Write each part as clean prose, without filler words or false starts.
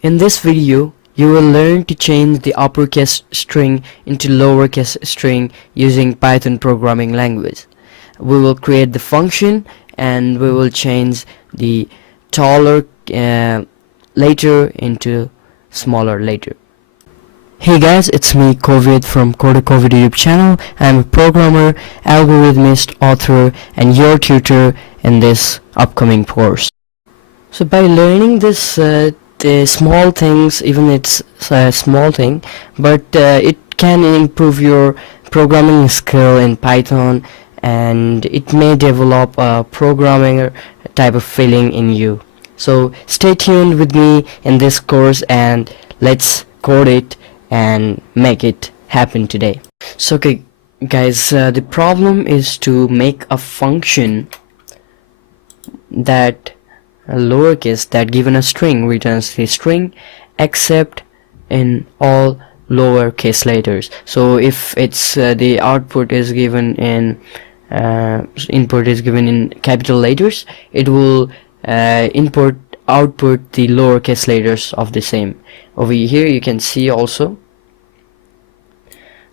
In this video, you will learn to change the uppercase string into lowercase string using Python programming language. We will create the function and we will change the taller later into smaller later. Hey guys, it's me Kovid from Kovid YouTube channel. I'm a programmer, algorithmist, author, and your tutor in this upcoming course. So by learning this the small things, even it's a small thing, but it can improve your programming skill in Python, and it may develop a programming type of feeling in you. So stay tuned with me in this course and let's code it and make it happen today. So okay guys, the problem is to make a function that lowercase that given a string returns the string except in all lowercase letters. So if it's the output is given in input is given in capital letters, it will output the lowercase letters of the same. Over here you can see also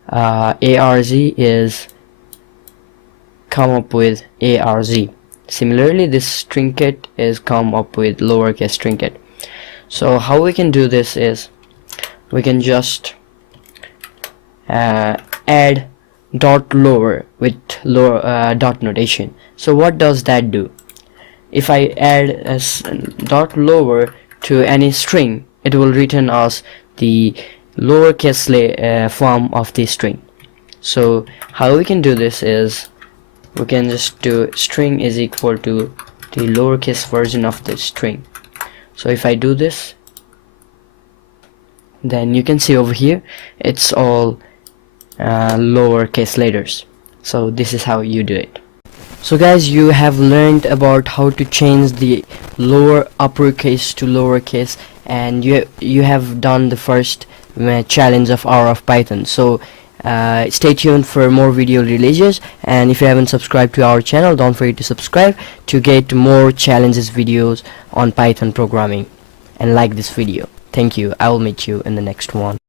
ARZ is come up with ARZ. Similarly, this trinket is come up with lowercase trinket. So how we can do this is we can just add dot lower with dot notation. So what does that do? If I add a dot lower to any string, it will return us the lowercase form of the string. So how we can do this is we can just do string is equal to the lowercase version of the string. So if I do this, then you can see over here it's all lowercase letters. So this is how you do it. So guys, you have learned about how to change the lower uppercase to lowercase, and you have done the first challenge of hour of Python. So stay tuned for more video releases, and if you haven't subscribed to our channel, don't forget to subscribe to get more challenges videos on Python programming, and like this video. Thank you. I will meet you in the next one.